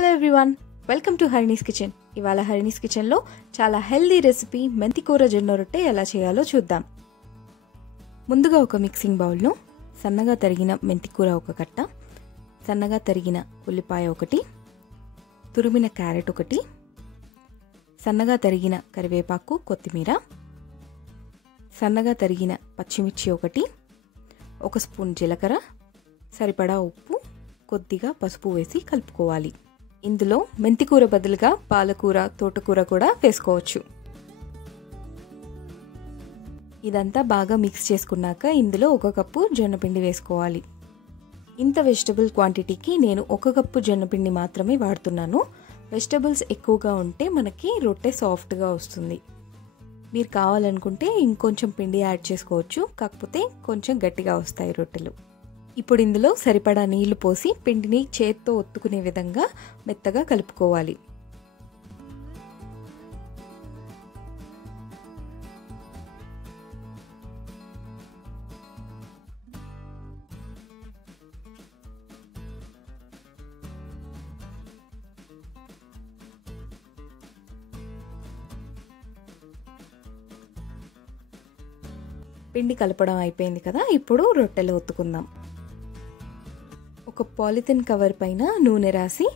Hello everyone, welcome to Harini's kitchen. ఇవాళ హరిణీస్ కిచెన్లో చాలా హెల్దీ రెసిపీ మెంతి కూర జొన్న రొట్టె ఎలా చేయాలో చూద్దాం. ముందుగా ఒక మిక్సింగ్ బౌల్లో సన్నగా తరిగిన మెంతి కూర ఒక కట్ట, సన్నగా తరిగిన ఉల్లిపాయ ఒకటి, తురిమిన క్యారెట్ ఒకటి, సన్నగా తరిగిన కరివేపాకు కొత్తిమీర, సన్నగా తరిగిన పచ్చిమిర్చి ఒకటి, ఒక స్పూన్ జీలకర్ర, సరిపడా ఉప్పు, కొద్దిగా పసుపు వేసి కలుపుకోవాలి. ఇందులో మెంతి కూర బదులుగా పాలకూర, తోటకూర కూడా వేసుకోవచ్చు. ఇదంతా బాగా మిక్స్ చేసుకున్నాక ఇందులో 1 కప్పు జొన్నపిండి వేసుకోవాలి. ఇంత వెజిటబుల్ క్వాంటిటీకి నేను 1 కప్పు జొన్నపిండి మాత్రమే వాడుతున్నాను. వెజిటబుల్స్ ఎక్కువగా ఉంటే మనకి రొట్టె సాఫ్ట్గా వస్తుంది. మీరు కావాలనుకుంటే ఇంకొంచెం పిండి యాడ్ చేసుకోవచ్చు, కాకపోతే కొంచెం గట్టిగా వస్తాయి రొట్టెలు. ఇప్పుడు ఇందులో సరిపడా నీళ్లు పోసి పిండిని చేత్తో ఒత్తుకునే విధంగా మెత్తగా కలుపుకోవాలి. పిండి కలపడం అయిపోయింది కదా, ఇప్పుడు రొట్టెలు ఒత్తుకుందాం. ఒక పాలిథిన్ కవర్ పైన నూనె రాసి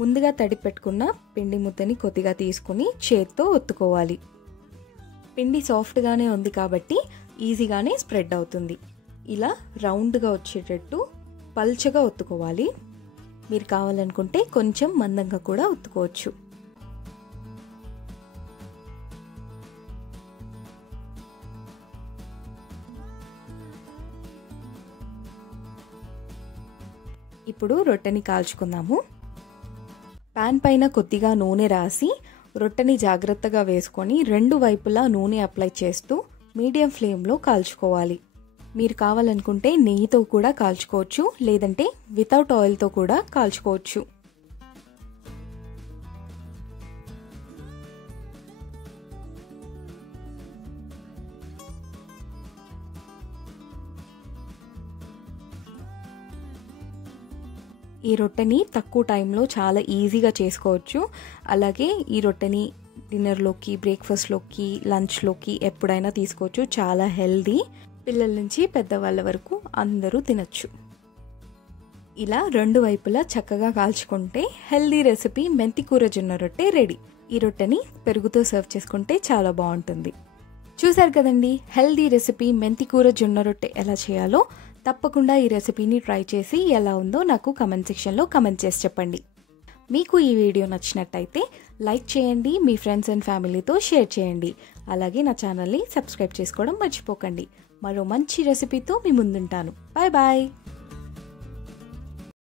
ముందుగా తడి పెట్టుకున్న పిండి ముద్దని కొద్దిగా తీసుకుని చేత్తో ఒత్తుకోవాలి. పిండి సాఫ్ట్గానే ఉంది కాబట్టి ఈజీగానే స్ప్రెడ్ అవుతుంది. ఇలా రౌండ్గా వచ్చేటట్టు పల్చగా ఒత్తుకోవాలి. మీరు కావాలనుకుంటే కొంచెం మందంగా కూడా ఒత్తుకోవచ్చు. ఇప్పుడు రొట్టెని కాల్చుకుందాము. పాన్ పైన కొద్దిగా నూనె రాసి రొట్టెని జాగ్రత్తగా వేసుకొని 2 వైపులా నూనె అప్లై చేస్తూ మీడియం ఫ్లేమ్లో కాల్చుకోవాలి. మీరు కావాలనుకుంటే నెయ్యితో కూడా కాల్చుకోవచ్చు, లేదంటే వితౌట్ ఆయిల్తో కూడా కాల్చుకోవచ్చు. ఈ రొట్టెని తక్కువ టైంలో చాలా ఈజీగా చేసుకోవచ్చు. అలాగే ఈ రొట్టెని డిన్నర్లోకి, బ్రేక్ఫాస్ట్లోకి, లంచ్లోకి ఎప్పుడైనా తీసుకోవచ్చు. చాలా హెల్దీ, పిల్లల నుంచి పెద్దవాళ్ళ వరకు అందరూ తినచ్చు. ఇలా 2 వైపులా చక్కగా కాల్చుకుంటే హెల్దీ రెసిపీ మెంతి కూర జొన్న రొట్టె రెడీ. ఈ రొట్టెని పెరుగుతో సర్వ్ చేసుకుంటే చాలా బాగుంటుంది. చూసారు కదండి, హెల్దీ రెసిపీ మెంతి కూర జొన్న రొట్టె ఎలా చేయాలో. తప్పకుండా ఈ రెసిపీని ట్రై చేసి ఎలా ఉందో నాకు కమెంట్ సెక్షన్లో కమెంట్ చేసి చెప్పండి. మీకు ఈ వీడియో నచ్చినట్టయితే లైక్ చేయండి, మీ ఫ్రెండ్స్ అండ్ ఫ్యామిలీతో షేర్ చేయండి. అలాగే నా ఛానల్ని సబ్స్క్రైబ్ చేసుకోవడం మర్చిపోకండి. మరో మంచి రెసిపీతో మీ ముందుంటాను. Bye bye.